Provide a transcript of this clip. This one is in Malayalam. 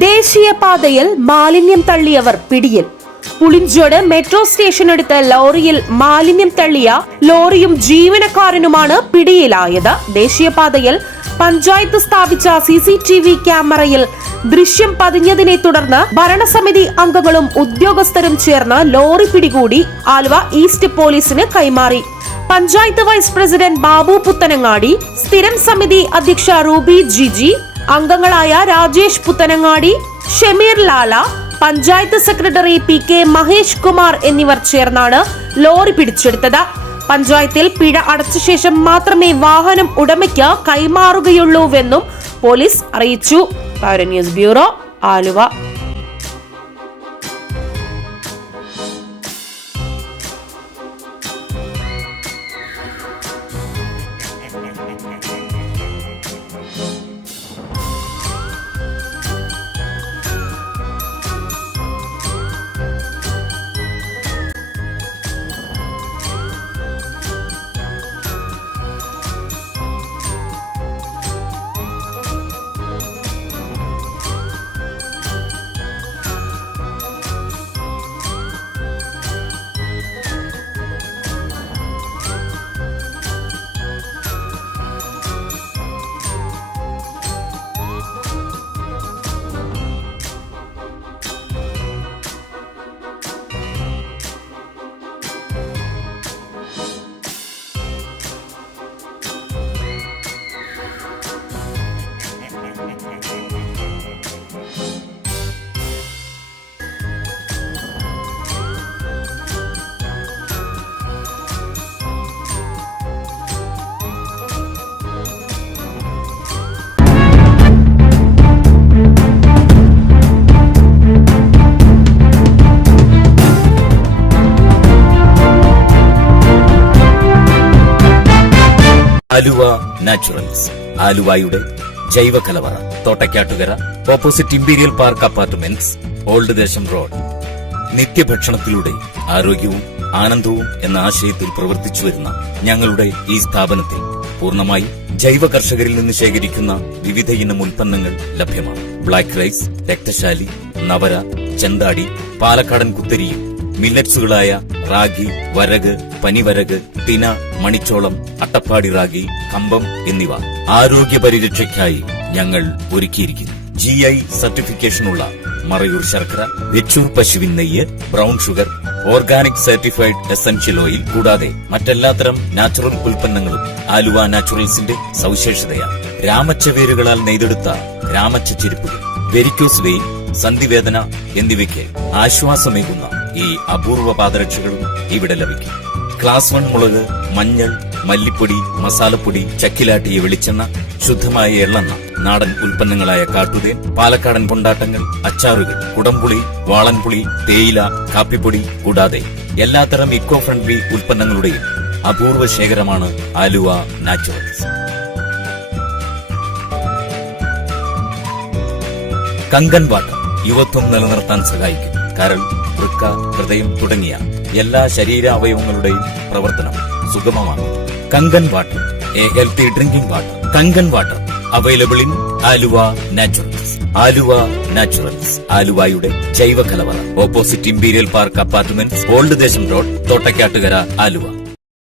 ദേശീയപാതയിൽ മാലിന്യം തള്ളിയവർ പിടിയിൽ. പുളിഞ്ചോട് മെട്രോ സ്റ്റേഷനടുത്ത് ലോറിയിൽ മാലിന്യം തള്ളിയ ലോറിയും ജീവനക്കാരനുമാണ് പിടിയിലായത്. ദേശീയപാതയിൽ പഞ്ചായത്ത് സ്ഥാപിച്ച CCTV ക്യാമറയിൽ ദൃശ്യം പതിഞ്ഞതിനെ തുടർന്ന് ഭരണസമിതി അംഗങ്ങളും ഉദ്യോഗസ്ഥരും ചേർന്ന് ലോറി പിടികൂടി ആലുവ ഈസ്റ്റ് പോലീസിന് കൈമാറി. പഞ്ചായത്ത് വൈസ് പ്രസിഡന്റ് ബാബു പുത്തനങ്ങാടി, സ്ഥിരം സമിതി അധ്യക്ഷ റൂബി ജിജി, അംഗങ്ങളായ രാജേഷ് പുത്തനങ്ങാടി, ഷമീർ ലാല, പഞ്ചായത്ത് സെക്രട്ടറി PK മഹേഷ് കുമാർ എന്നിവർ ചേർന്നാണ് ലോറി പിടിച്ചെടുത്തത്. പഞ്ചായത്തിൽ പിഴ അടച്ച ശേഷം മാത്രമേ വാഹനം ഉടമയ്ക്ക് കൈമാറുകയുള്ളൂവെന്നും പോലീസ് അറിയിച്ചു. News bureau, Aluva. Aluva naturals, ആലുവയുടെ ജൈവ കലവറ, Thottakkattukara, opposite imperial park apartments, old Desom road. നിത്യഭക്ഷണത്തിലൂടെ ആരോഗ്യവും ആനന്ദവും എന്ന ആശയത്തിൽ പ്രവർത്തിച്ചു വരുന്ന ഞങ്ങളുടെ ഈ സ്ഥാപനത്തിൽ പൂർണ്ണമായി ജൈവ കർഷകരിൽ നിന്ന് ശേഖരിക്കുന്ന വിവിധ ഇനം ഉൽപ്പന്നങ്ങൾ ലഭ്യമാണ്. ബ്ലാക്ക് റൈസ്, രക്തശാലി, നവര, ചെന്താടി, പാലക്കാടൻ കുത്തരിയും മില്ലറ്റ്സുകളായ റാഗി, വരക്, പനിവരക്, തിന, മണിച്ചോളം, അട്ടപ്പാടി റാഗി, കമ്പം എന്നിവ ആരോഗ്യ പരിരക്ഷയ്ക്കായി ഞങ്ങൾ ഒരുക്കിയിരിക്കുന്നു. GI സർട്ടിഫിക്കേഷനുള്ള മറയൂർ ശർക്കര, വെച്ചൂർ പശുവിൻ നെയ്യ്, brown sugar, organic certified essential oil കൂടാതെ മറ്റെല്ലാത്തരം നാച്ചുറൽ ഉൽപ്പന്നങ്ങളും ആലുവ നാച്ചുറൽസിന്റെ സവിശേഷതയാണ്. രാമച്ച വേരുകളാൽ നെയ്തെടുത്ത രാമച്ച ചെരുപ്പുകൾ, വെരിക്കോസ് വെയിൻ, സന്ധിവേദന എന്നിവയ്ക്ക് ആശ്വാസമേകുന്ന ഈ അപൂർവ പാദരക്ഷകളും ഇവിടെ ലഭിക്കും. ക്ലാസ് 1 മുളക്, മഞ്ഞൾ, മല്ലിപ്പൊടി, മസാലപ്പൊടി, ചക്കിലാട്ടിയ വെളിച്ചെണ്ണ, ശുദ്ധമായ എള്ളെണ്ണ, നാടൻ ഉൽപ്പന്നങ്ങളായ കാട്ടുതേൻ, പാലക്കാടൻ കൊണ്ടാട്ടങ്ങൾ, അച്ചാറുകൾ, കുടംപുളി, വാളൻപുളി, തേയില, കാപ്പിപ്പൊടി കൂടാതെ എല്ലാത്തരം ഇക്കോ ഫ്രണ്ട്ലി ഉൽപ്പന്നങ്ങളുടെയും അപൂർവ ശേഖരമാണ് ആലുവ നാച്ചുറൽസ്. കങ്കൻ വാട്ടർ യുവത്വം നിലനിർത്താൻ സഹായിക്കും. കരൾ, വൃക്ക, ഹൃദയം തുടങ്ങിയ എല്ലാ ശരീരാവയവങ്ങളുടെയും പ്രവർത്തനം സുഗമമാണ്. Kangen water, a healthy drinking water. Kangen water available in Aluva naturals. Aluva naturals, ആലുവയുടെ ജൈവ കലവറ, opposite imperial park apartments, old Desom road, Thottakkattukara, Aluva.